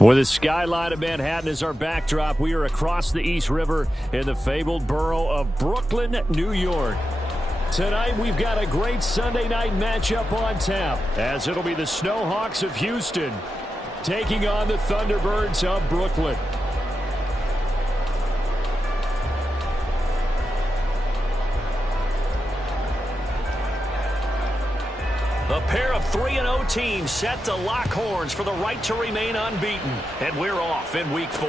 With the skyline of Manhattan as our backdrop, we are across the East River in the fabled borough of Brooklyn, New York. Tonight, we've got a great Sunday night matchup on tap, as it'll be the Snowhawks of Houston taking on the Thunderbirds of Brooklyn. A pair of 3-0 teams set to lock horns for the right to remain unbeaten. And we're off in week 4.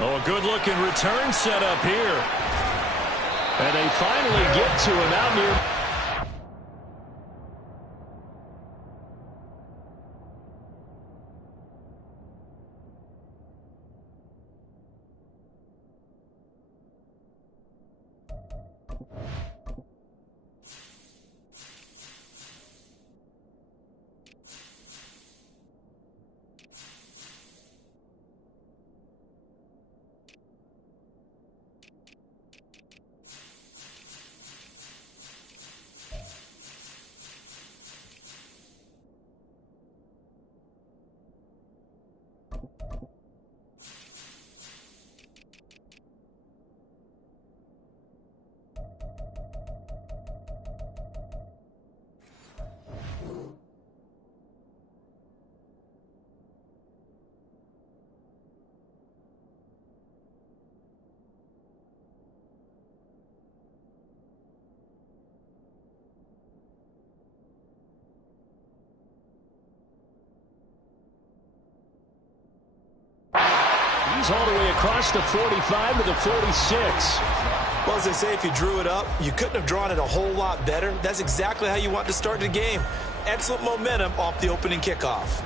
Oh, a good-looking return set up here. And they finally get to him out near... He's all the way across the 45 to the 46. Well, as they say, if you drew it up, you couldn't have drawn it a whole lot better. That's exactly how you want to start the game. Excellent momentum off the opening kickoff.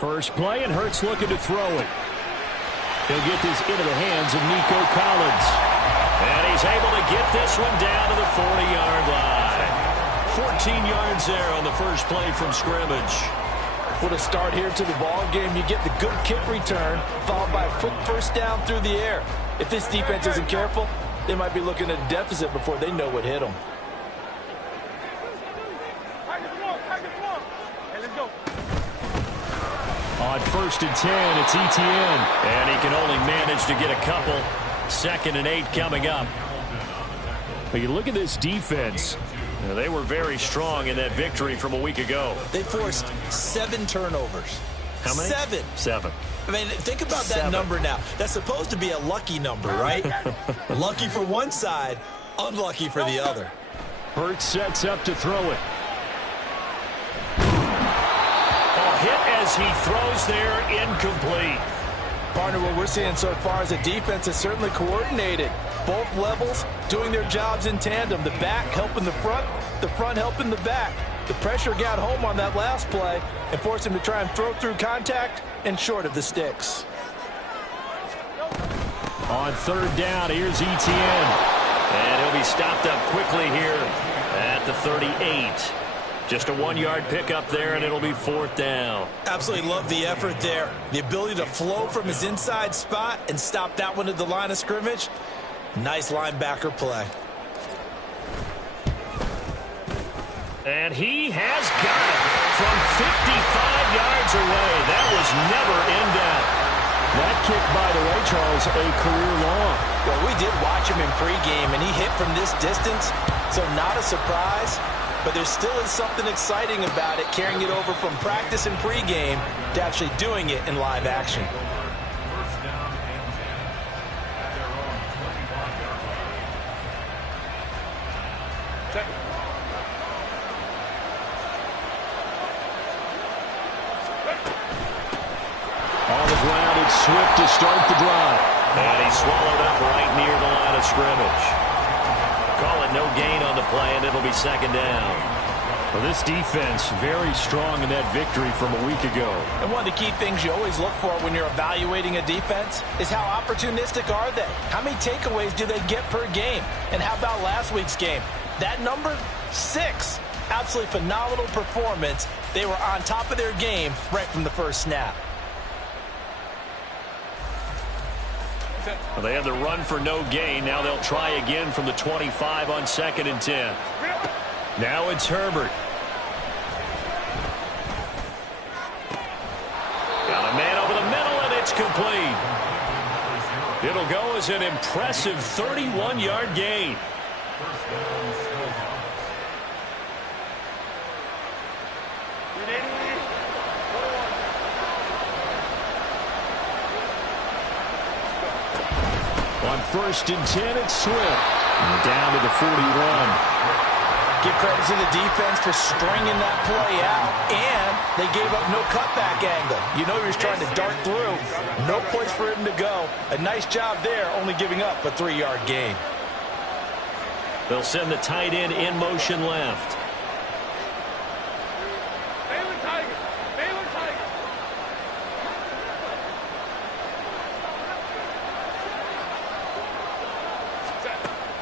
First play, and Hurts looking to throw it. He'll get this into the hands of Nico Collins. And he's able to get this one down to the 40-yard line. 14 yards there on the first play from scrimmage. What a start here to the ball game. You get the good kick return, followed by a quick first down through the air. If this defense isn't careful, they might be looking at a deficit before they know what hit them. On 1st and 10, it's Etienne. And he can only manage to get a couple. 2nd and 8 coming up. But you look at this defense. They were very strong in that victory from a week ago. They forced 7 turnovers. How many? 7. 7. I mean, think about that number now. That's supposed to be a lucky number, right? Lucky for one side, unlucky for the other. Hurts sets up to throw it. A hit as he throws there, incomplete. Partner, what we're seeing so far is a defense is certainly coordinated. Both levels doing their jobs in tandem. The back helping the front helping the back. The pressure got home on that last play and forced him to try and throw through contact and short of the sticks. On 3rd down, here's Etienne. And he'll be stopped up quickly here at the 38. Just a 1-yard pickup there, and it'll be 4th down. Absolutely love the effort there. The ability to flow from his inside spot and stop that one at the line of scrimmage. Nice linebacker play. And he has got it from 55 yards away. That was never in doubt. That kick, by the way, Charles, a career long. Well, we did watch him in pregame, and he hit from this distance, so not a surprise. But there still is something exciting about it, carrying it over from practice and pregame to actually doing it in live action. On the ground, it's Swift to start the drive. And he's swallowed up right near the line of scrimmage. Call it no gain on the play, and it'll be 2nd down. Well, this defense very strong in that victory from a week ago. And one of the key things you always look for when you're evaluating a defense is how opportunistic are they? How many takeaways do they get per game? And how about last week's game? That number, 6. Absolutely phenomenal performance. They were on top of their game right from the first snap. Well, they have the run for no gain. Now they'll try again from the 25 on 2nd and 10. Now it's Herbert. Got a man over the middle, and it's complete. It'll go as an impressive 31-yard gain. On 1st and 10, it's Swift. And down to the 41. Give credit to the defense for stringing that play out, and they gave up no cutback angle. You know he was trying to dart through. No place for him to go. A nice job there, only giving up a 3-yard gain. They'll send the tight end in motion left.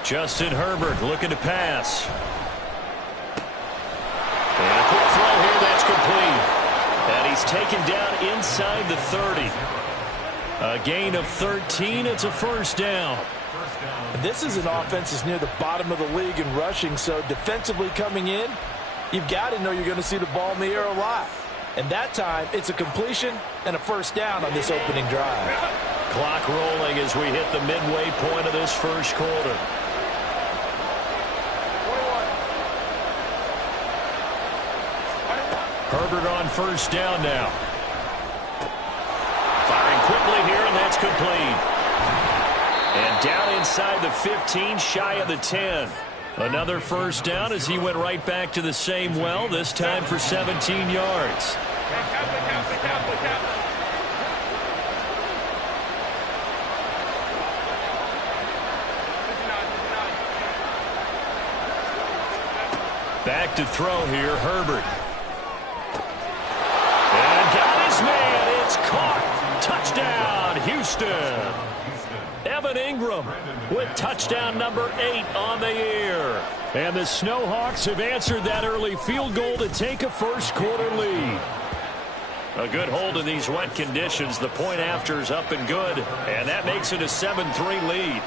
Justin Herbert looking to pass. And a quick throw here, that's complete. And he's taken down inside the 30. A gain of 13, it's a first down. This is an offense that's near the bottom of the league in rushing, so defensively coming in, you've got to know you're going to see the ball in the air a lot. And that time, it's a completion and a first down on this opening drive. Clock rolling as we hit the midway point of this first quarter. Herbert on first down now. Firing quickly here, and that's complete. And down inside the 15, shy of the 10. Another first down as he went right back to the same well, this time for 17 yards. Back to throw here, Herbert. And got his man. It's caught. Touchdown, Houston. Evan Ingram with touchdown number 8 on the year. And the Snowhawks have answered that early field goal to take a first quarter lead. A good hold in these wet conditions. The point after is up and good. And that makes it a 7-3 lead.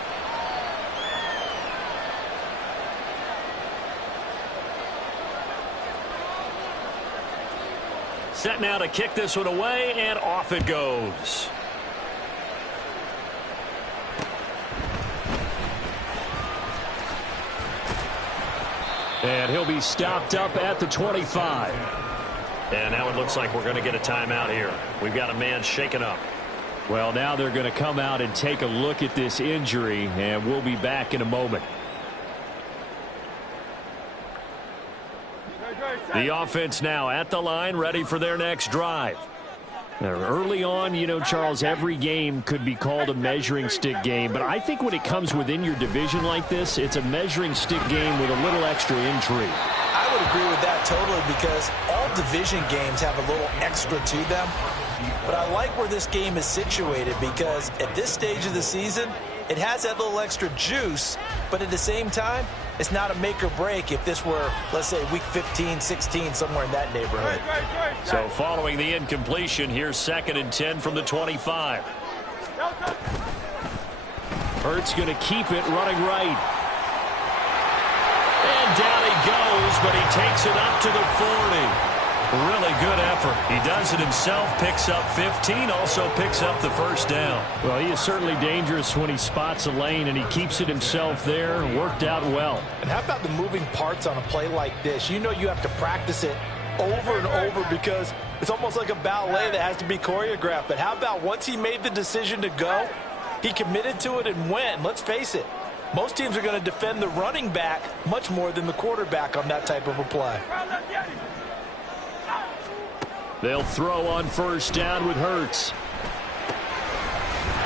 Set now to kick this one away, and off it goes. And he'll be stopped up at the 25. And now it looks like we're going to get a timeout here. We've got a man shaken up. Well, now they're going to come out and take a look at this injury, and we'll be back in a moment. The offense now at the line, ready for their next drive. Now, early on, you know, Charles, every game could be called a measuring stick game. But I think when it comes within your division like this, it's a measuring stick game with a little extra intrigue. I would agree with that totally, because all division games have a little extra to them. But I like where this game is situated, because at this stage of the season, it has that little extra juice, but at the same time, it's not a make or break if this were, let's say, week 15, 16, somewhere in that neighborhood. So following the incompletion, here's 2nd and 10 from the 25. Hurts going to keep it running right. And down he goes, but he takes it up to the 40. Really good effort. He does it himself, picks up 15, also picks up the first down. Well, he is certainly dangerous when he spots a lane, and he keeps it himself there. Worked out well. And how about the moving parts on a play like this? You know you have to practice it over and over, because it's almost like a ballet that has to be choreographed. But how about once he made the decision to go, he committed to it and went. And let's face it, most teams are going to defend the running back much more than the quarterback on that type of a play. They'll throw on first down with Hurts.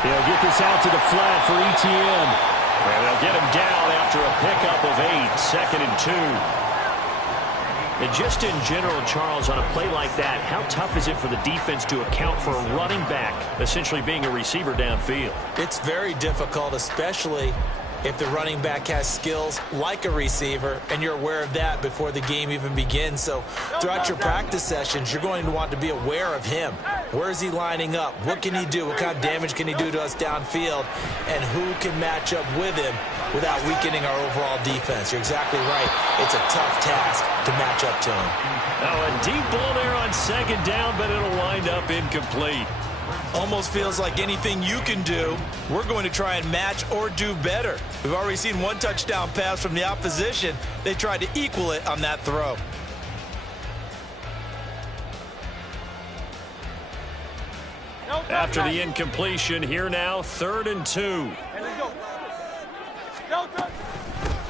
He'll get this out to the flat for Etienne. And they'll get him down after a pickup of 8, 2nd and 2. And just in general, Charles, on a play like that, how tough is it for the defense to account for a running back essentially being a receiver downfield? It's very difficult, especially if the running back has skills like a receiver, and you're aware of that before the game even begins. So throughout your practice sessions, you're going to want to be aware of him. Where is he lining up? What can he do? What kind of damage can he do to us downfield? And who can match up with him without weakening our overall defense? You're exactly right. It's a tough task to match up to him. Now a deep ball there on second down, but it'll wind up incomplete. Almost feels like anything you can do, we're going to try and match or do better. We've already seen one touchdown pass from the opposition. They tried to equal it on that throw. After the incompletion, here now, 3rd and 2.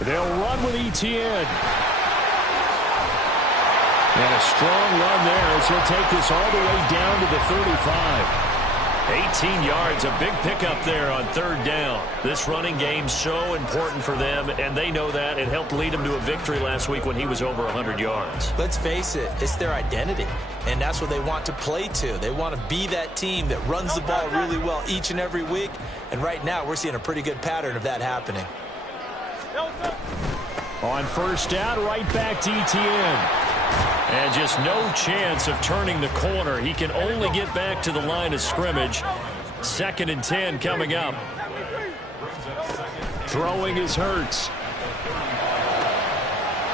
They'll run with Etienne. And a strong run there as he'll take this all the way down to the 35. 18 yards, a big pickup there on 3rd down. This running game so important for them, and they know that. It helped lead them to a victory last week when he was over 100 yards. Let's face it, it's their identity, and that's what they want to play to. They want to be that team that runs the ball really well each and every week, and right now we're seeing a pretty good pattern of that happening. On 1st down, right back to Etienne. And just no chance of turning the corner. He can only get back to the line of scrimmage. 2nd and 10 coming up. Throwing is Hurts.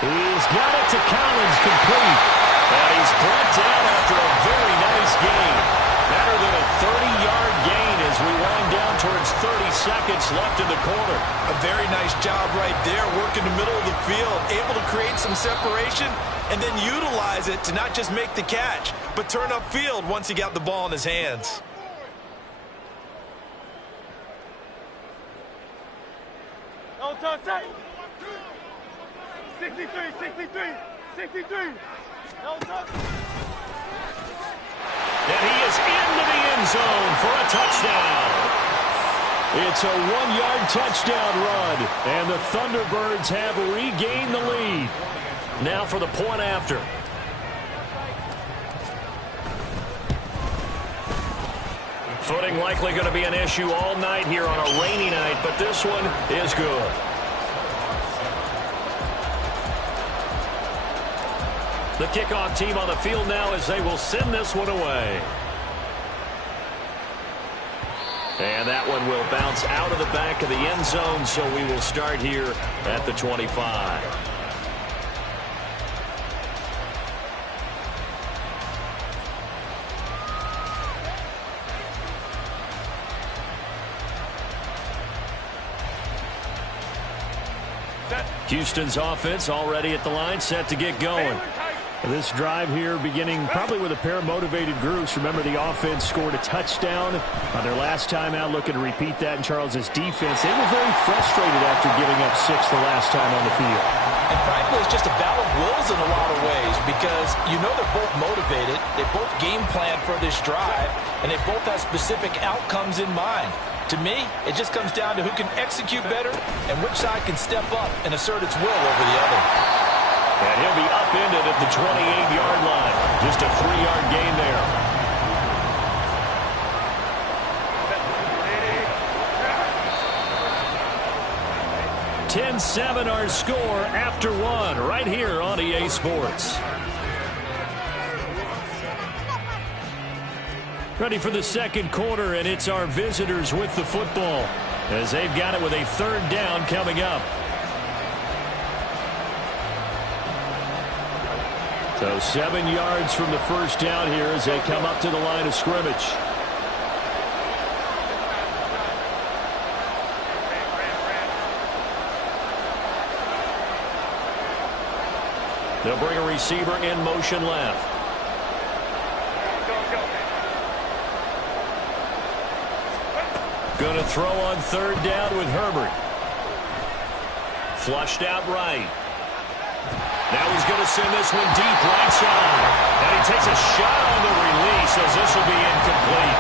He's got it to Collins, complete. And he's brought down after a very nice gain. Better than a 30-yard gain as we wind down towards 30 seconds left in the quarter. A very nice job right there, working the middle of the field, able to create some separation, and then utilize it to not just make the catch, but turn upfield once he got the ball in his hands. No touch. 63. No touch. And he is into the end zone for a touchdown. It's a 1-yard touchdown run, and the Thunderbirds have regained the lead. Now for the point after. Footing likely going to be an issue all night here on a rainy night, but this one is good. The kickoff team on the field now as they will send this one away. And that one will bounce out of the back of the end zone, so we will start here at the 25. Houston's offense already at the line, set to get going. This drive here beginning probably with a pair of motivated groups. Remember, the offense scored a touchdown on their last time out, looking to repeat that in Charles's defense. They were very frustrated after giving up 6 the last time on the field. And frankly, it's just a battle of wills in a lot of ways because you know they're both motivated. They both game plan for this drive, and they both have specific outcomes in mind. To me, it just comes down to who can execute better and which side can step up and assert its will over the other. And he'll be upended at the 28-yard line. Just a 3-yard gain there. (10-7) our score after 1 right here on EA Sports. Ready for the second quarter, and it's our visitors with the football as they've got it with a 3rd down coming up. So 7 yards from the first down here as they come up to the line of scrimmage. They'll bring a receiver in motion left. Going to throw on 3rd down with Herbert. Flushed out right. Now he's going to send this one deep right side. And he takes a shot on the release as this will be incomplete.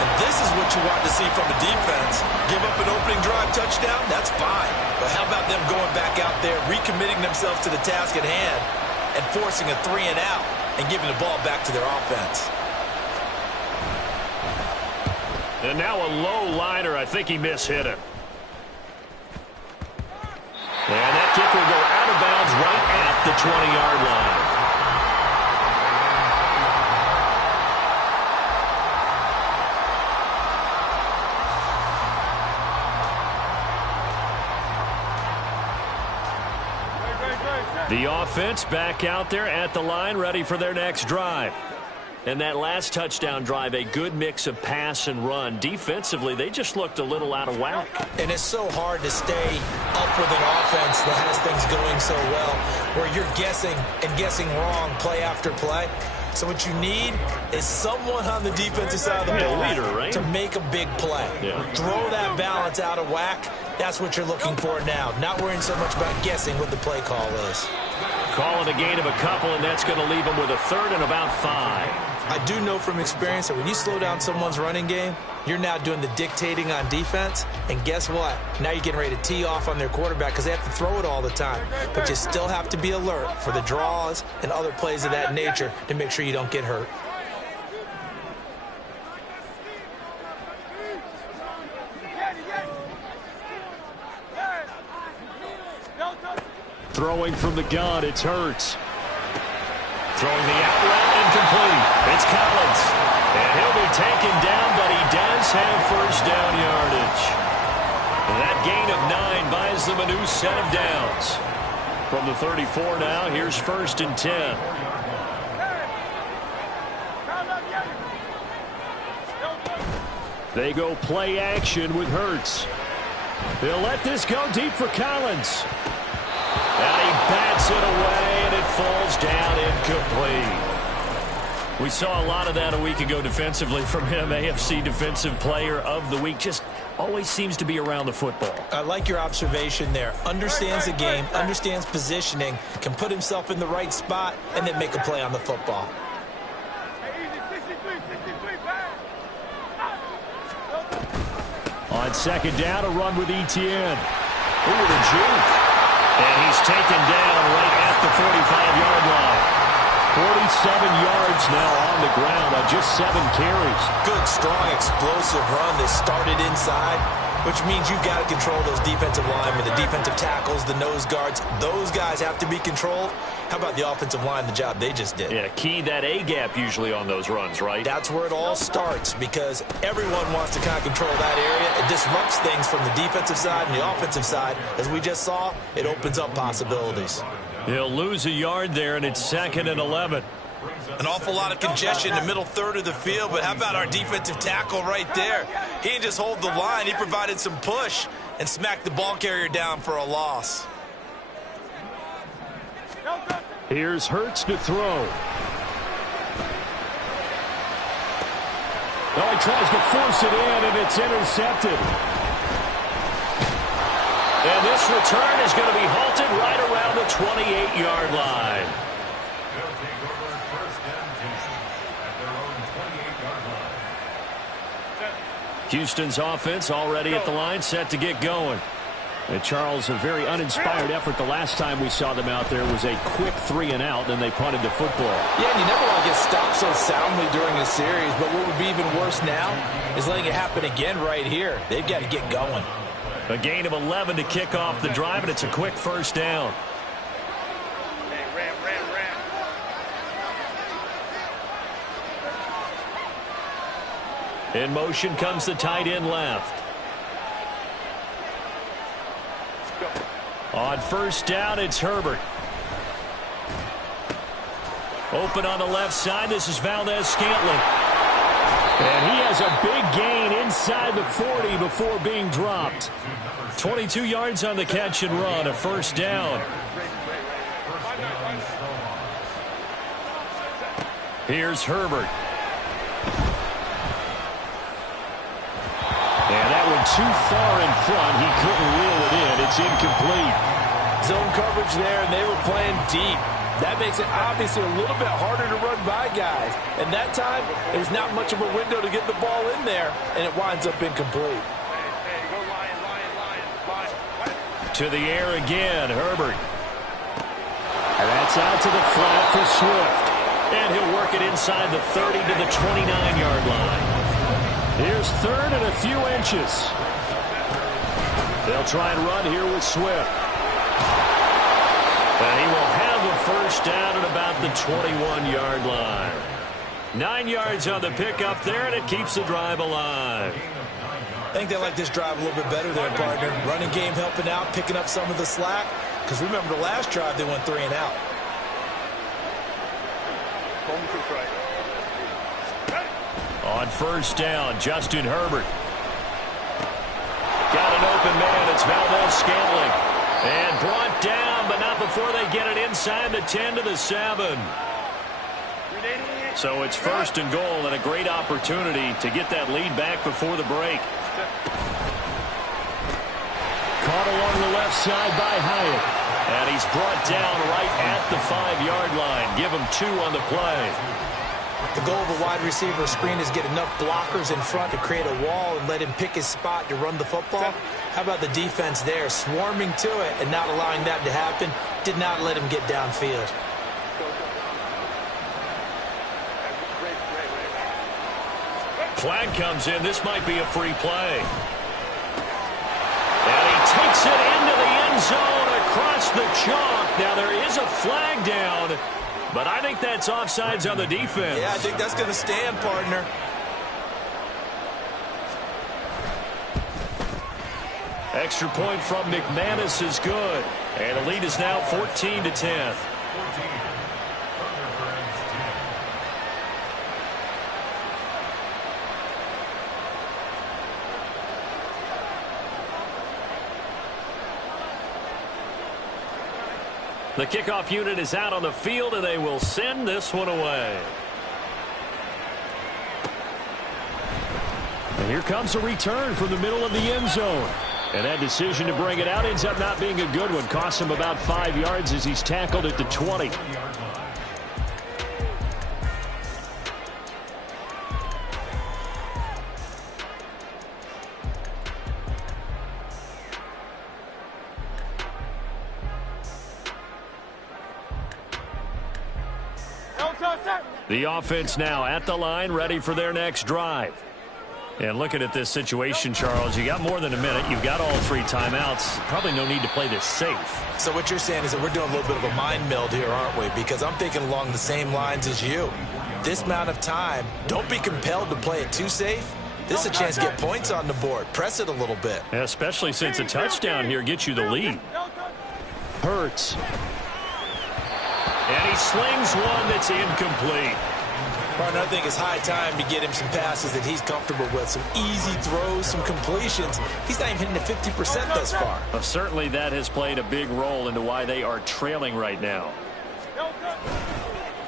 And this is what you want to see from a defense. Give up an opening drive touchdown, that's fine. But how about them going back out there, recommitting themselves to the task at hand, and forcing a 3 and out, and giving the ball back to their offense. And now a low liner. I think he mishit him. And that kick will go out of bounds right at the 20-yard line. offense back out there at the line, ready for their next drive. And that last touchdown drive, a good mix of pass and run. Defensively, they just looked a little out of whack. And it's so hard to stay up with an offense that has things going so well, where you're guessing and guessing wrong play after play. So what you need is someone on the defensive side of the ball leader, right? to make a big play. Yeah. Throw that balance out of whack. That's what you're looking for now. Not worrying so much about guessing what the play call is. Calling a gain of a couple, and that's going to leave them with a third and about 5. I do know from experience that when you slow down someone's running game, you're now doing the dictating on defense. And guess what? Now you're getting ready to tee off on their quarterback because they have to throw it all the time. But you still have to be alert for the draws and other plays of that nature to make sure you don't get hurt. Throwing from the gun, it's Hurts. Throwing the out route, incomplete. It's Collins. And he'll be taken down, but he does have first down yardage. And that gain of 9 buys them a new set of downs. From the 34 now, here's 1st and 10. They go play action with Hurts. They'll let this go deep for Collins. And he bats it away, and it falls down incomplete. We saw a lot of that a week ago defensively from him. AFC Defensive Player of the Week. Just always seems to be around the football. I like your observation there. Understands the game, understands positioning, can put himself in the right spot, and then make a play on the football. On 2nd down, a run with Etienne. Ooh, the juke. And he's taken down right at the 45-yard line. 47 yards now on the ground on just 7 carries. Good, strong, explosive run that started inside, which means you've got to control those defensive linemen, the defensive tackles, the nose guards. Those guys have to be controlled. How about the offensive line, the job they just did? Yeah, key that A-gap usually on those runs, right? That's where it all starts because everyone wants to kind of control that area. It disrupts things from the defensive side and the offensive side. As we just saw, it opens up possibilities. He'll lose a yard there, and it's 2nd and 11. An awful lot of congestion in the middle third of the field, but how about our defensive tackle right there? He didn't just hold the line. He provided some push and smacked the ball carrier down for a loss. Here's Hurts to throw. Oh, he tries to force it in, and it's intercepted. And this return is going to be halted right around the 28-yard line. Houston's offense already at the line, set to get going. And Charles, a very uninspired effort. The last time we saw them out there was a quick 3-and-out, then they punted the football. Yeah, and you never want to get stopped so soundly during a series, but what would be even worse now is letting it happen again right here. They've got to get going. A gain of 11 to kick off the drive, and it's a quick first down. In motion comes the tight end left. On 1st down, it's Herbert. Open on the left side. This is Valdez-Scantling. And he has a big gain inside the 40 before being dropped. 22 yards on the catch and run, a 1st down. Here's Herbert. And that one too far in front. He couldn't reel it in. It's incomplete. Zone coverage there, and they were playing deep. That makes it obviously a little bit harder to run by guys. And that time, there's not much of a window to get the ball in there, and it winds up incomplete. To the air again, Herbert. And that's out to the flat for Swift. And he'll work it inside the 30 to the 29-yard line. Here's 3rd and a few inches. They'll try and run here with Swift. And he will have a 1st down at about the 21-yard line. 9 yards on the pickup there, and it keeps the drive alive. I think they like this drive a little bit better there, partner. Running game helping out, picking up some of the slack. Because remember the last drive, they went 3-and-out. On first down, Justin Herbert. Got an open man. It's Valdes-Scantling. And brought down, but not before they get it inside the 10 to the 7. So it's first and goal and a great opportunity to get that lead back before the break. Caught along the left side by Hyatt. And he's brought down right at the 5-yard line. Give him 2 on the play. The goal of a wide receiver screen is get enough blockers in front to create a wall and let him pick his spot to run the football. How about the defense there, swarming to it and not allowing that to happen? Did not let him get downfield. Flag comes in. This might be a free play. And he takes it into the end zone across the chalk. Now there is a flag down, but I think that's offsides on the defense. Yeah, I think that's going to stand, partner. Extra point from McManus is good. And the lead is now 14-10. The kickoff unit is out on the field, and they will send this one away. And here comes a return from the middle of the end zone. And that decision to bring it out ends up not being a good one. Costs him about 5 yards as he's tackled at the 20. The offense now at the line, ready for their next drive. And looking at this situation, Charles, you got more than a minute. You've got all 3 timeouts. Probably no need to play this safe. So what you're saying is that we're doing a little bit of a mind meld here, aren't we? Because I'm thinking along the same lines as you. This amount of time, don't be compelled to play it too safe. This is a chance to get points on the board. Press it a little bit. Yeah, especially since a touchdown here gets you the lead. Hurts. And he slings one that's incomplete. Partner, I think it's high time to get him some passes that he's comfortable with. Some easy throws, some completions. He's not even hitting the 50% thus far. Well, certainly that has played a big role into why they are trailing right now.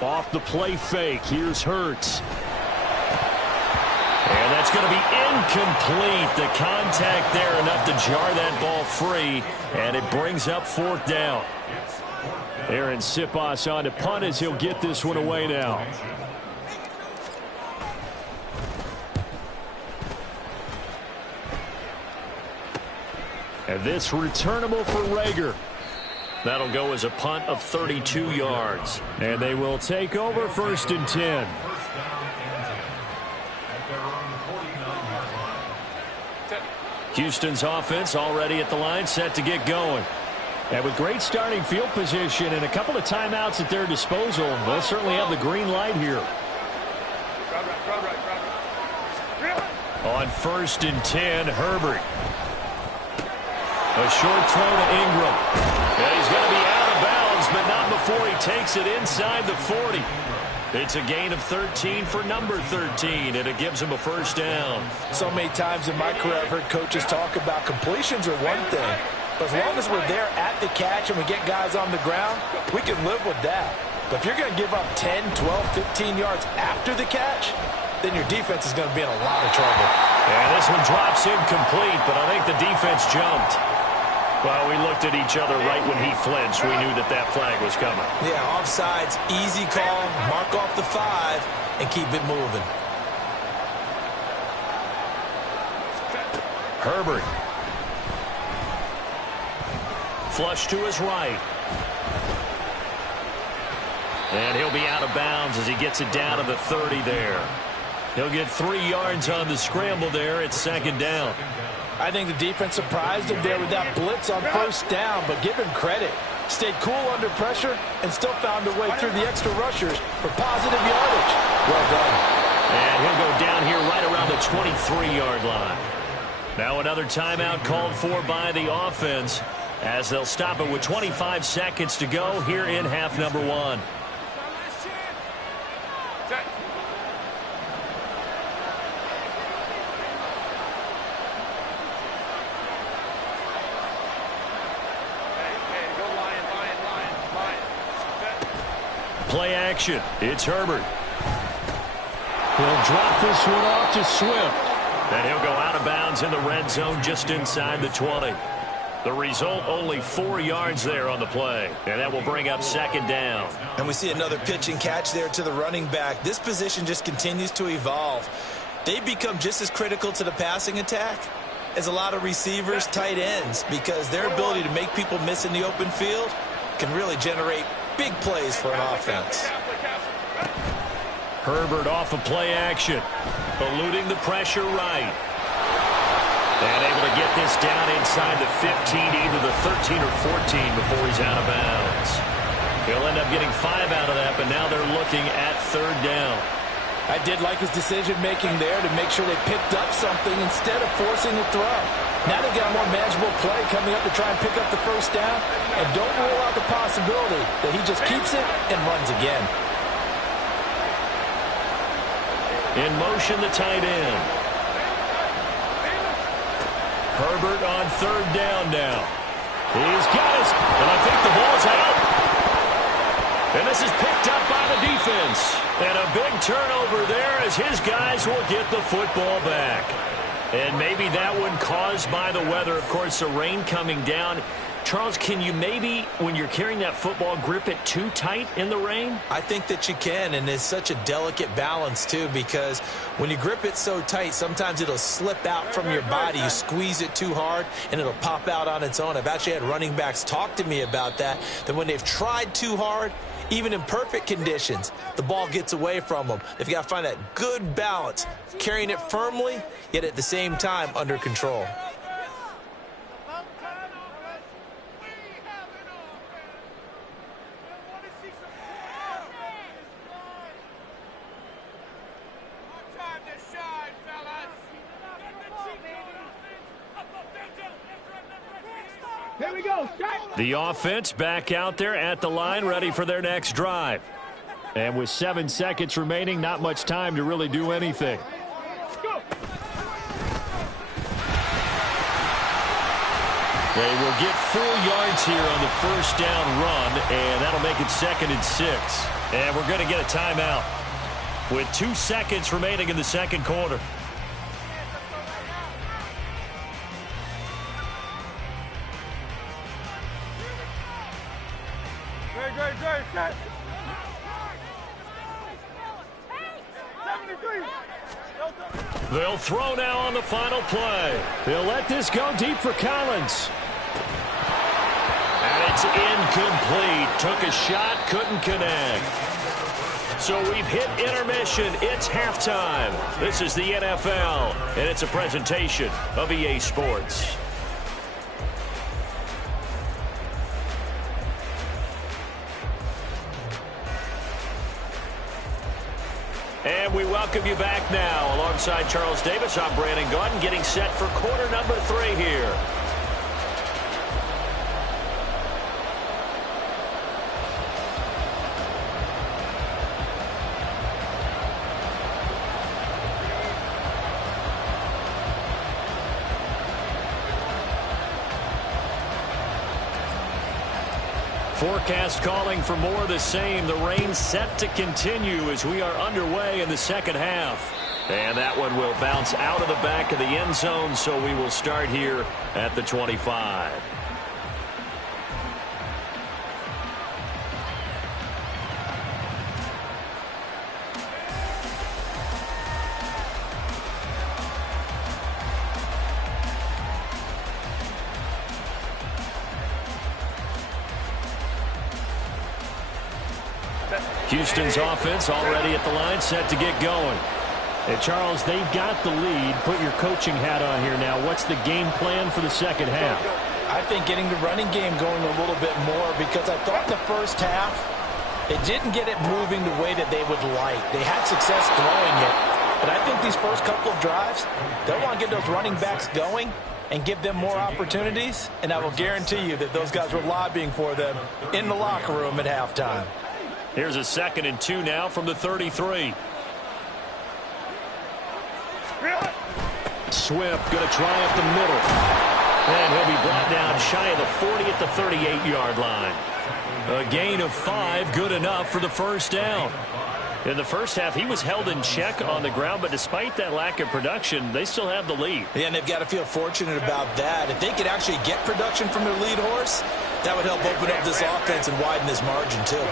Off the play fake, here's Hurts. And that's going to be incomplete. The contact there enough to jar that ball free, and it brings up 4th down. Aaron Siposs on to punt as he'll get this one away now. And this returnable for Rager. That'll go as a punt of 32 yards. And they will take over 1st and 10. Houston's offense already at the line, set to get going. And with great starting field position and a couple of timeouts at their disposal, they'll certainly have the green light here. On 1st and 10, Herbert. A short throw to Ingram. Yeah, he's going to be out of bounds, but not before he takes it inside the 40. It's a gain of 13 for number 13, and it gives him a 1st down. So many times in my career I've heard coaches talk about completions are one thing, but as long as we're there at the catch and we get guys on the ground, we can live with that. But if you're going to give up 10, 12, 15 yards after the catch, then your defense is going to be in a lot of trouble. And this one drops incomplete, but I think the defense jumped. Well, we looked at each other right when he flinched. We knew that that flag was coming. Yeah, offsides, easy call, mark off the 5, and keep it moving. Herbert. Flush to his right. And he'll be out of bounds as he gets it down to the 30 there. He'll get 3 yards on the scramble there. It's 2nd down. I think the defense surprised him there with that blitz on 1st down, but give him credit. Stayed cool under pressure and still found a way through the extra rushers for positive yardage. Well done. And he'll go down here right around the 23-yard line. Now another timeout called for by the offense as they'll stop it with 25 seconds to go here in half number 1. Set. Play action. It's Herbert. He'll drop this one off to Swift. And he'll go out of bounds in the red zone just inside the 20. The result, only 4 yards there on the play. And that will bring up second down. And we see another pitch and catch there to the running back. This position just continues to evolve. They've become just as critical to the passing attack as a lot of receivers, tight ends, because their ability to make people miss in the open field can really generate big plays for an offense. Herbert off of play action, eluding the pressure right. And able to get this down inside the 15, either the 13 or 14 before he's out of bounds. He'll end up getting 5 out of that, but now they're looking at third down. I did like his decision-making there to make sure they picked up something instead of forcing a throw. Now they got a more manageable play coming up to try and pick up the first down, and don't rule out the possibility that he just keeps it and runs again. In motion, the tight end. Herbert on third down now. He's got his, and I think the ball's out. And this is picked up by the defense. And a big turnover there as his guys will get the football back. And maybe that one caused by the weather. Of course, the rain coming down. Charles, can you maybe, when you're carrying that football, grip it too tight in the rain? I think that you can, and it's such a delicate balance, too, because when you grip it so tight, sometimes it'll slip out from your body. You squeeze it too hard, and it'll pop out on its own. I've actually had running backs talk to me about that when they've tried too hard, even in perfect conditions, the ball gets away from them. They've got to find that good balance, carrying it firmly, yet at the same time under control. Here we go. The offense back out there at the line, ready for their next drive. And with 7 seconds remaining, not much time to really do anything. They will get 4 yards here on the first down run, and that'll make it 2nd and 6. And we're going to get a timeout with 2 seconds remaining in the second quarter. Great, set. 73. They'll throw now on the final play. They'll let this go deep for Collins. And it's incomplete. Took a shot, couldn't connect. So we've hit intermission. It's halftime. This is the NFL, and it's a presentation of EA Sports. And we welcome you back now. Alongside Charles Davis, I'm Brandon Gaudin, getting set for quarter number 3 here. Forecast calling for more of the same. The rain set to continue as we are underway in the second half. And that one will bounce out of the back of the end zone, so we will start here at the 25. Houston's offense already at the line, set to get going. And Charles, they've got the lead. Put your coaching hat on here now. What's the game plan for the second half? I think getting the running game going a little bit more, because I thought the first half, they didn't get it moving the way that they would like. They had success throwing it, but I think these first couple of drives, they'll want to get those running backs going and give them more opportunities, and I will guarantee you that those guys were lobbying for them in the locker room at halftime. Here's a 2nd and 2 now from the 33. Swift going to try up the middle. And he'll be brought down shy of the 40 at the 38-yard line. A gain of 5, good enough for the first down. In the first half, he was held in check on the ground, but despite that lack of production, they still have the lead. Yeah, and they've got to feel fortunate about that. If they could actually get production from their lead horse, that would help open up this offense and widen this margin, too.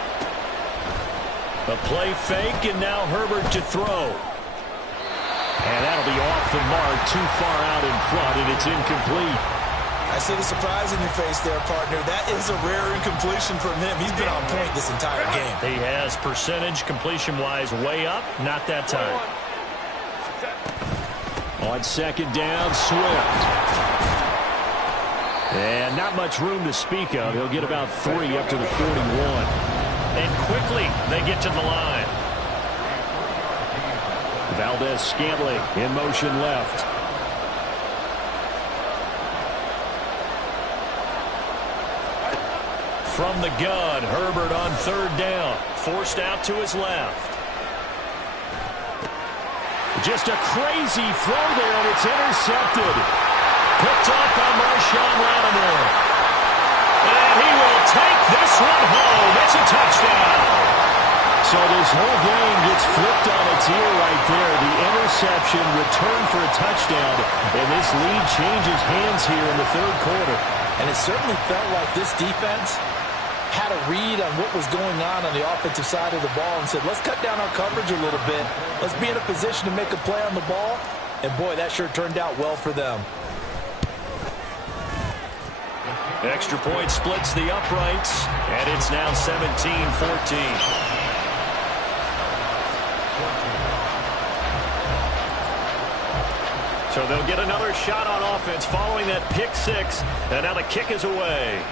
A play fake, and now Herbert to throw. And that'll be off the mark, too far out in front, and it's incomplete. I see the surprise in your face there, partner. That is a rare incompletion from him. He's been on point this entire game. He has percentage completion-wise way up, not that time. On 2nd down, Swift. And not much room to speak of. He'll get about 3 up to the 41. And quickly, they get to the line. Valdez-Scantling in motion left. From the gun, Herbert on 3rd down. Forced out to his left. Just a crazy throw there, and it's intercepted. Picked up by Marshawn Lattimore. And he will take this one home. It's a touchdown. So this whole game gets flipped on its ear right there. The interception returned for a touchdown, and this lead changes hands here in the 3rd quarter. And it certainly felt like this defense had a read on what was going on the offensive side of the ball and said, let's cut down our coverage a little bit. Let's be in a position to make a play on the ball. And, boy, that sure turned out well for them. Extra point splits the uprights, and it's now 17-14. So they'll get another shot on offense following that pick 6, and now the kick is away.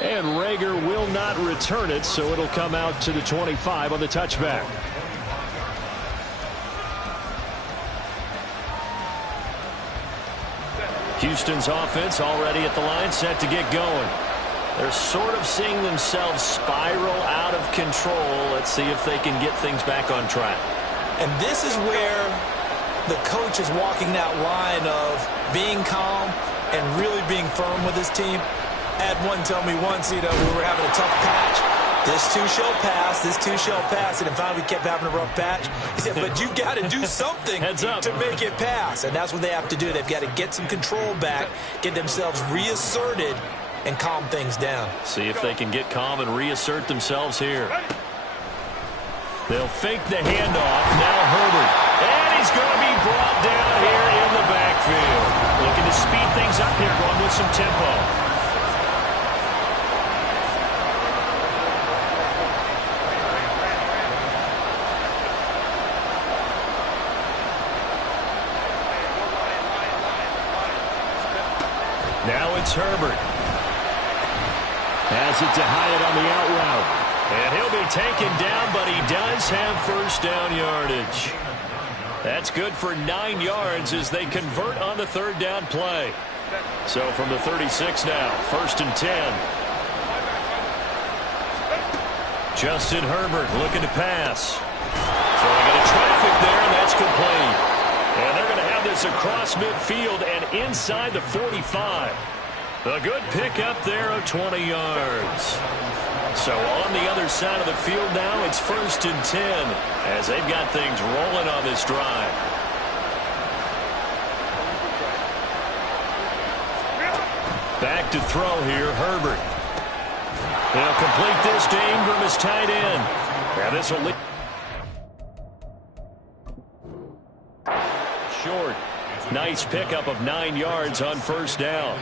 And Reagor will not return it, so it'll come out to the 25 on the touchback. Houston's offense already at the line, set to get going. They're sort of seeing themselves spiral out of control. Let's see if they can get things back on track. And this is where the coach is walking that line of being calm and really being firm with his team. I had one tell me once, we were having a tough patch. This too shall pass, this too shall pass. And then finally we kept having a rough patch. He said, but you got to do something to make it pass. And that's what they have to do. They've got to get some control back, get themselves reasserted, and calm things down. See if they can get calm and reassert themselves here. They'll fake the handoff. Now Herbert. And he's going to be brought down here in the backfield. Looking to speed things up here, going with some tempo. Now it's Herbert. Has it to Hyatt on the out route. And he'll be taken down, but he does have first down yardage. That's good for 9 yards as they convert on the 3rd down play. So from the 36 now, 1st and 10. Justin Herbert looking to pass. Throwing into traffic there, and that's complete. And they're going to have this across midfield and inside the 45. A good pickup there of 20 yards. So on the other side of the field now, it's 1st and 10 as they've got things rolling on this drive. Back to throw here, Herbert. He'll complete this to Ingram as tight end. And this will lead. Short. Nice pickup of 9 yards on 1st down.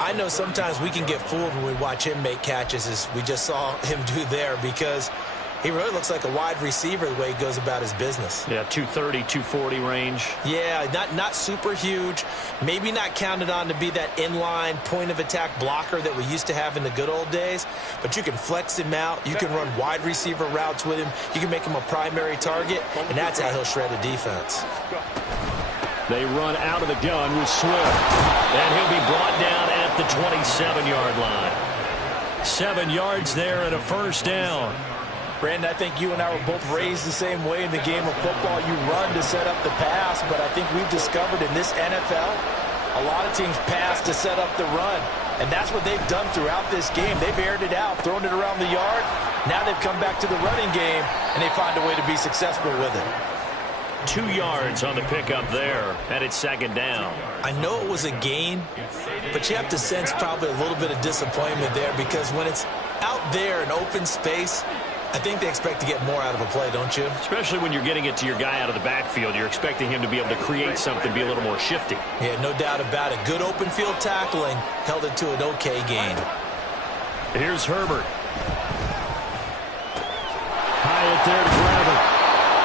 I know sometimes we can get fooled when we watch him make catches, as we just saw him do there, because he really looks like a wide receiver the way he goes about his business. Yeah, 230, 240 range. Yeah, not super huge. Maybe not counted on to be that inline point-of-attack blocker that we used to have in the good old days. But you can flex him out. You can run wide receiver routes with him. You can make him a primary target, and that's how he'll shred a defense. They run out of the gun with Swift. And he'll be brought down at the 27-yard line. 2nd and 10 7 yards there and a first down. Brandon, I think you and I were both raised the same way in the game of football. You run to set up the pass, but I think we've discovered in this NFL, a lot of teams pass to set up the run. And that's what they've done throughout this game. They've aired it out, thrown it around the yard. Now they've come back to the running game, and they find a way to be successful with it. 2 yards on the pickup there, and it's second down. I know it was a gain, but you have to sense probably a little bit of disappointment there because when it's out there in open space, I think they expect to get more out of a play, don't you? Especially when you're getting it to your guy out of the backfield. You're expecting him to be able to create something, be a little more shifty. Yeah, no doubt about it. Good open field tackling held it to an okay gain. Here's Herbert. Hyatt there to grab it.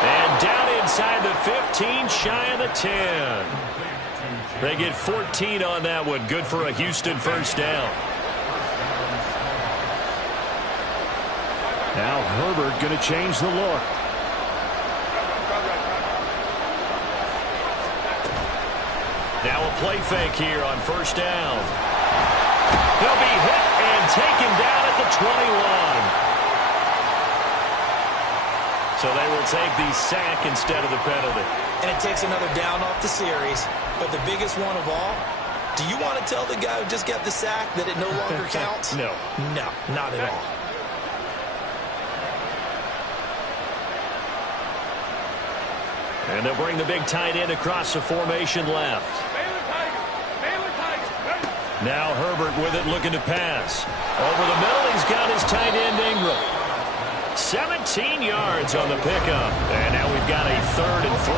And down inside the 15, shy of the 10. They get 14 on that one. Good for a Houston first down. Now Herbert going to change the look. Now a play fake here on first down. He'll be hit and taken down at the 21. So they will take the sack instead of the penalty. And it takes another down off the series. But the biggest one of all, do you want to tell the guy who just got the sack that it no longer counts? No. No, not at all. And they'll bring the big tight end across the formation left. Now Herbert with it, looking to pass. Over the middle, he's got his tight end Ingram. 17 yards on the pickup. And now we've got a 3rd and 3.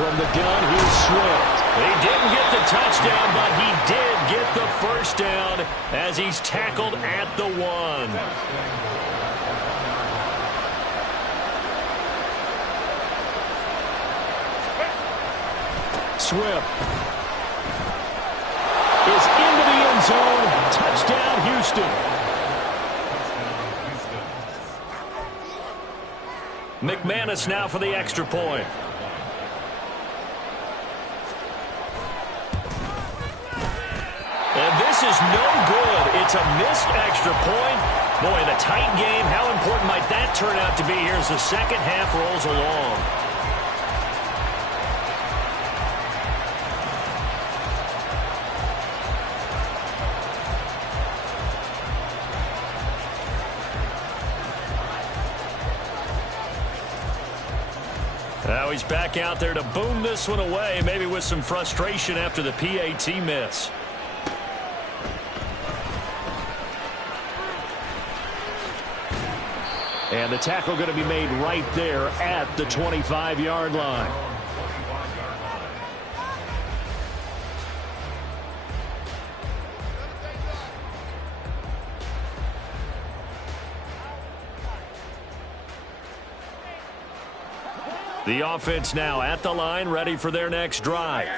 From the gun, here's Swift. He didn't get the touchdown, but he did get the first down as he's tackled at the 1. Swift is into the end zone. Touchdown, Houston. McManus now for the extra point. And this is no good. It's a missed extra point. Boy, in a tight game, how important might that turn out to be here as the second half rolls along? Now he's back out there to boom this one away, maybe with some frustration after the PAT miss. And the tackle going to be made right there at the 25-yard line. The offense now at the line, ready for their next drive.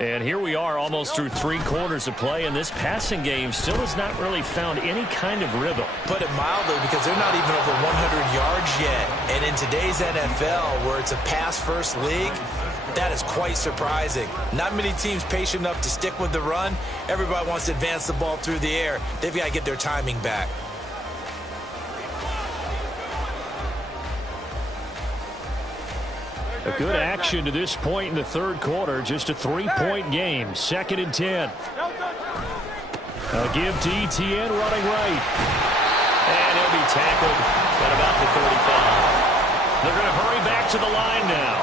And here we are almost through 3 quarters of play, and this passing game still has not really found any kind of rhythm. Put it mildly, because they're not even over 100 yards yet. And in today's NFL, where it's a pass-first league, that is quite surprising. Not many teams patient enough to stick with the run. Everybody wants to advance the ball through the air. They've got to get their timing back. A good action to this point in the 3rd quarter. Just a 3-point game. 2nd and 10. A give to Etienne running right. And he'll be tackled at about the 35. They're going to hurry back to the line now.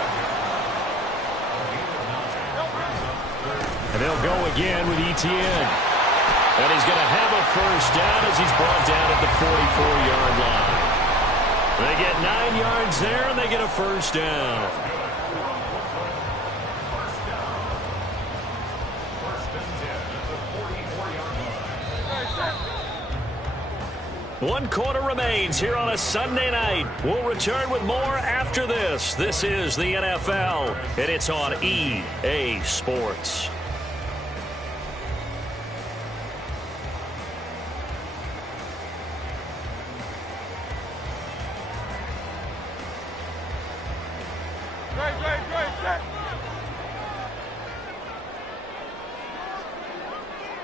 And they'll go again with Etienne. And he's going to have a first down as he's brought down at the 44-yard line. They get 9 yards there, and they get a first down. One quarter remains here on a Sunday night. We'll return with more after this. This is the NFL, and it's on EA Sports.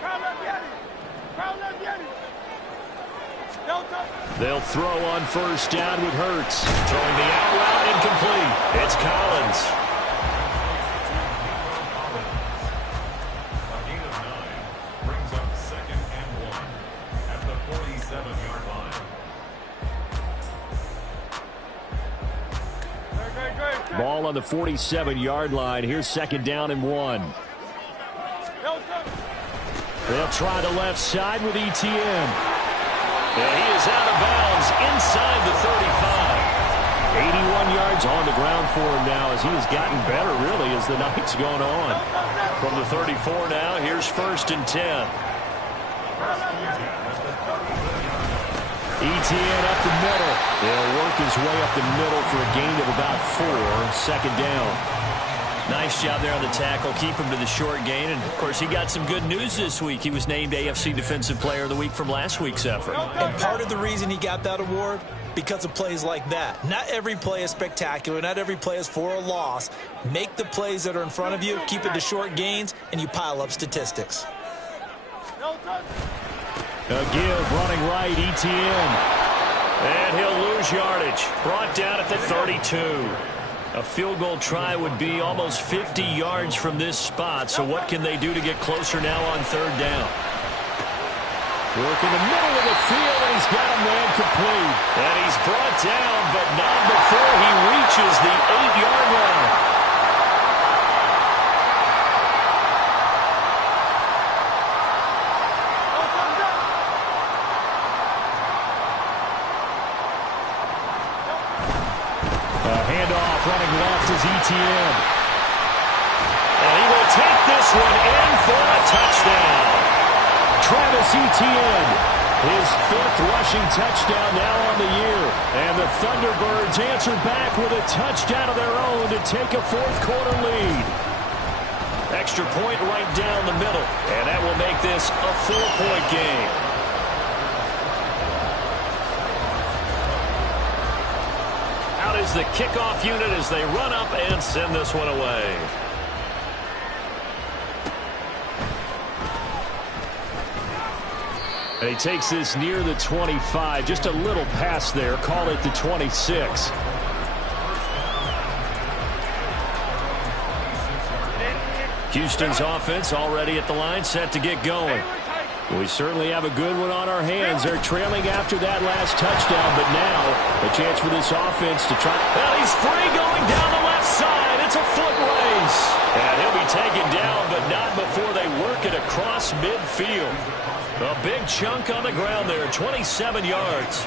Come on. They'll throw on first down with Hurts. Throwing the out route incomplete. It's Collins. Brings up 2nd and 1 at the 47-yard line. Ball on the 47-yard line. Here's 2nd down and 1. They'll try the left side with ETN. And he is out of bounds inside the 35. 81 yards on the ground for him now as he has gotten better, really, as the night's gone on. From the 34 now, here's 1st and 10. ETN up the middle. They'll work his way up the middle for a gain of about 4. 2nd down. Nice job there on the tackle. Keep him to the short gain. And, of course, he got some good news this week. He was named AFC Defensive Player of the Week from last week's effort. And part of the reason he got that award, because of plays like that. Not every play is spectacular. Not every play is for a loss. Make the plays that are in front of you, keep it to short gains, and you pile up statistics. A give running right, ETN. And he'll lose yardage. Brought down at the 32. A field goal try would be almost 50 yards from this spot. So what can they do to get closer now on 3rd down? Work in the middle of the field, and he's got a man complete. And he's brought down, but not before he reaches the 8-yard line. Running left is ETN. And he will take this one in for a touchdown. Travis Etienne, his 5th rushing touchdown now on the year. And the Thunderbirds answer back with a touchdown of their own to take a 4th-quarter lead. Extra point right down the middle. And that will make this a 4-point game. Is the kickoff unit as they run up and send this one away. And he takes this near the 25, just a little past there, call it the 26. Houston's offense already at the line, set to get going. We certainly have a good one on our hands. They're trailing after that last touchdown, but now a chance for this offense to try. Well, he's free going down the left side. It's a foot race. And he'll be taken down, but not before they work it across midfield. A big chunk on the ground there, 27 yards.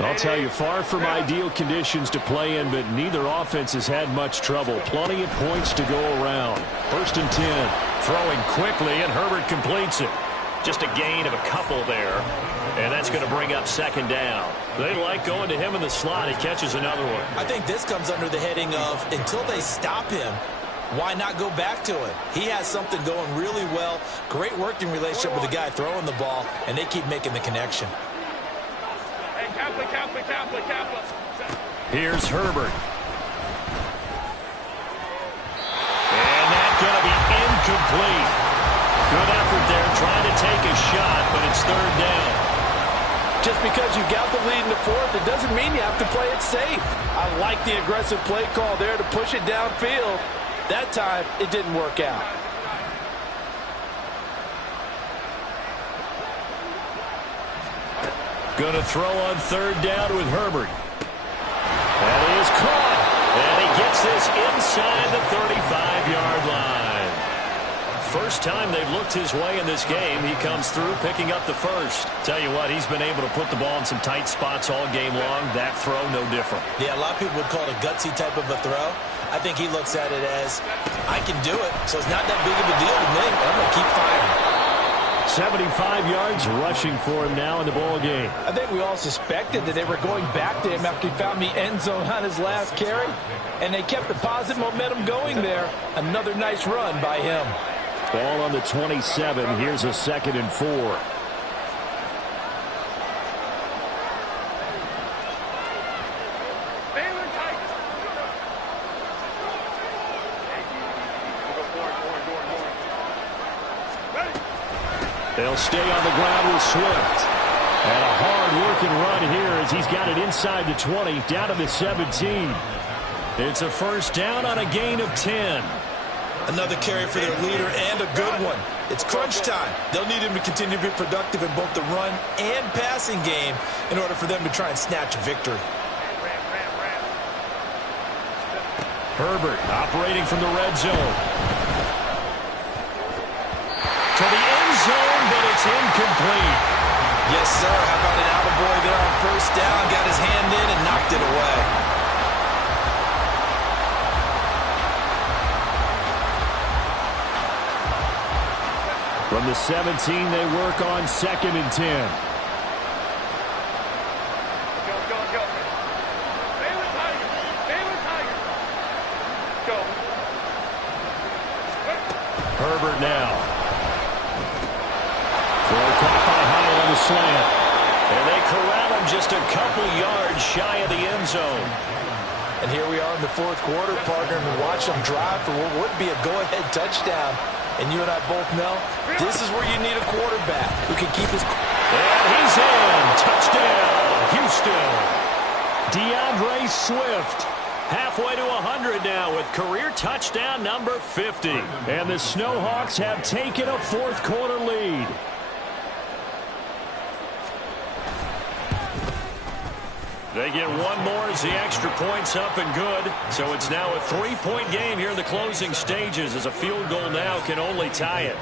I'll tell you, far from ideal conditions to play in, but neither offense has had much trouble. Plenty of points to go around. 1st and 10. Throwing quickly, and Herbert completes it. Just a gain of a couple there. And that's going to bring up 2nd down. They like going to him in the slot. He catches another one. I think this comes under the heading of, until they stop him, why not go back to it? He has something going really well. Great working relationship with the guy throwing the ball, and they keep making the connection. Here's Herbert. And that's going to be incomplete. Good effort there trying to take a shot, but it's 3rd down. Just because you got the lead in the 4th, it doesn't mean you have to play it safe. I like the aggressive play call there to push it downfield. That time, it didn't work out. Going to throw on 3rd down with Herbert. And he is caught. And he gets this inside the 35-yard line. First time they've looked his way in this game. He comes through picking up the 1st. Tell you what, he's been able to put the ball in some tight spots all game long. That throw, no different. Yeah, a lot of people would call it a gutsy type of a throw. I think he looks at it as, I can do it, so it's not that big of a deal to me. I'm going to keep firing. 75 yards rushing for him now in the ball game. I think we all suspected that they were going back to him after he found the end zone on his last carry, and they kept the positive momentum going there. Another nice run by him. Ball on the 27. Here's a 2nd and 4. They'll stay on the ground with Swift. And a hard-working run here as he's got it inside the 20, down to the 17. It's a first down on a gain of 10. Another carry for their leader and a good one. It's crunch time. They'll need him to continue to be productive in both the run and passing game in order for them to try and snatch a victory. Herbert operating from the red zone. To the end zone, but it's incomplete. Yes, sir. How about an attaboy there on first down? Got his hand in and knocked it away. From the 17, they work on 2nd and 10. Go, go, go. Baylor Tigers. Baylor Tigers. Go. Herbert now. Throw caught by Hyatt on the slant. And they corral him just a couple yards shy of the end zone. And here we are in the 4th quarter, partner, and watch them drive for what would be a go-ahead touchdown. And you and I both know this is where you need a quarterback who can keep his... And he's in. Touchdown, Houston. DeAndre Swift. Halfway to 100 now with career touchdown number 50. And the Snowhawks have taken a 4th quarter lead. They get one more as the extra point's up and good. So it's now a 3-point game here in the closing stages as a field goal now can only tie it.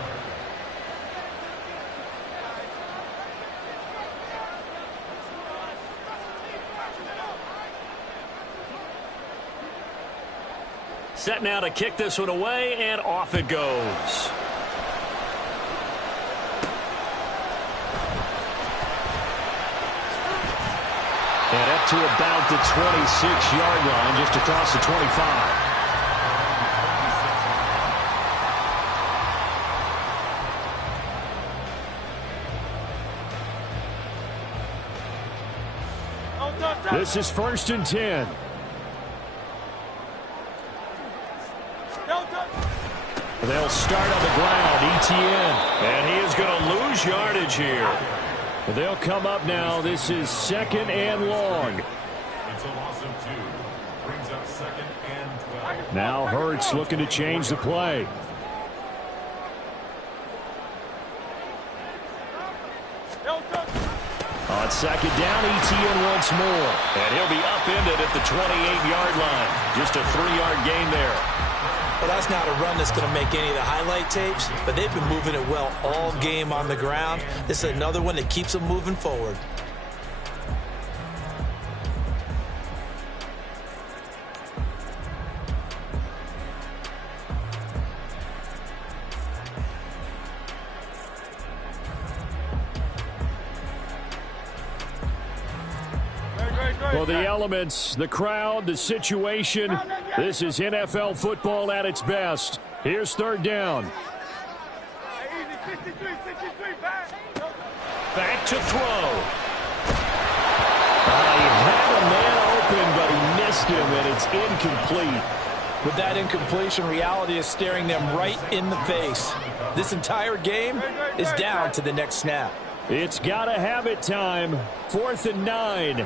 Set now to kick this one away, and off it goes. And up to about the 26-yard line, just across the 25. This is 1st and 10. They'll start on the ground, Etienne. And he is going to lose yardage here. They'll come up now. This is 2nd and long. It's a loss of 2. Brings up 2nd and 12. Now Hurts looking to change the play. On 2nd down, Etienne once more. And he'll be upended at the 28-yard line. Just a 3-yard gain there. Well, that's not a run that's going to make any of the highlight tapes, but they've been moving it well all game on the ground. This is another one that keeps them moving forward. Well, the elements, the crowd, the situation, this is NFL football at its best. Here's 3rd down. Back to throw. He had a man open, but he missed him, and it's incomplete. With that incompletion, reality is staring them right in the face. This entire game is down to the next snap. It's got to have it time. 4th and 9.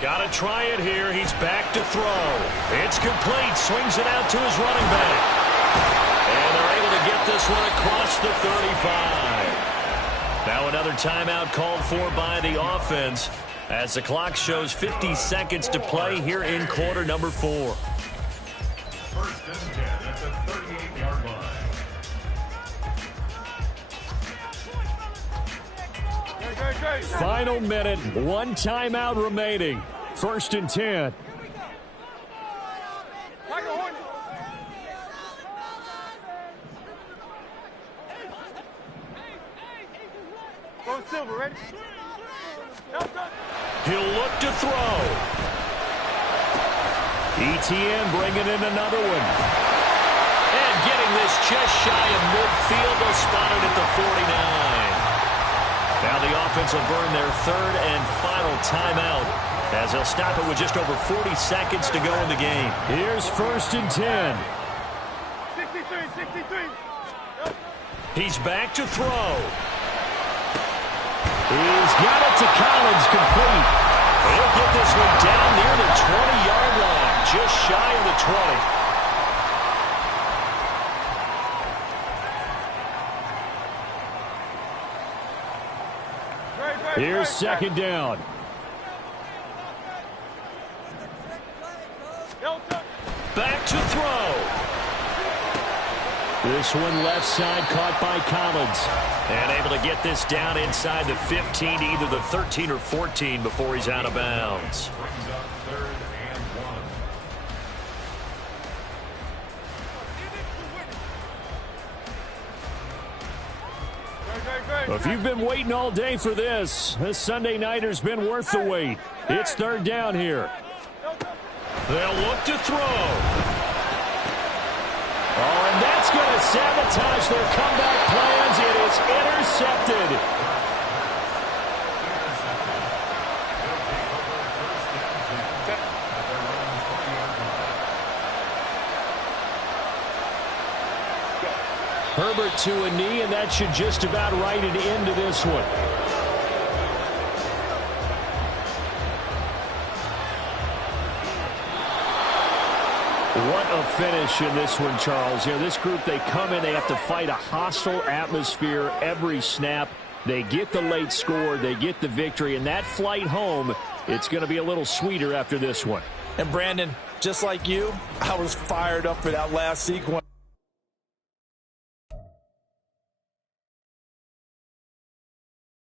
Got to try it here. He's back to throw. It's complete. Swings it out to his running back. And they're able to get this one across the 35. Now another timeout called for by the offense as the clock shows 50 seconds to play here in quarter number 4. 1st and 10 at the 38-yard line. Final minute, 1 timeout remaining. 1st and 10. Go Silver, ready? He'll look to throw. Etienne bringing in another one. And getting this just shy of midfield. They'll spot it at the 49. Now the offense will burn their third and final timeout as they'll stop it with just over 40 seconds to go in the game. Here's 1st and 10. 63. He's back to throw. He's got it to Collins, complete. He'll get this one down near the 20-yard line, just shy of the 20. Here's 2nd down. Back to throw. This one left side caught by Collins. And able to get this down inside the 15, either the 13 or 14 before he's out of bounds. Brings up 3rd and 1. If you've been waiting all day for this Sunday nighter's been worth the wait. It's 3rd down here. They'll look to throw. Oh, and that's going to sabotage their comeback plans. It is intercepted. Herbert to a knee, and that should just about write it into this one. What a finish in this one, Charles. You know, this group, they come in, they have to fight a hostile atmosphere every snap. They get the late score, they get the victory, and that flight home, it's going to be a little sweeter after this one. And Brandon, just like you, I was fired up for that last sequence.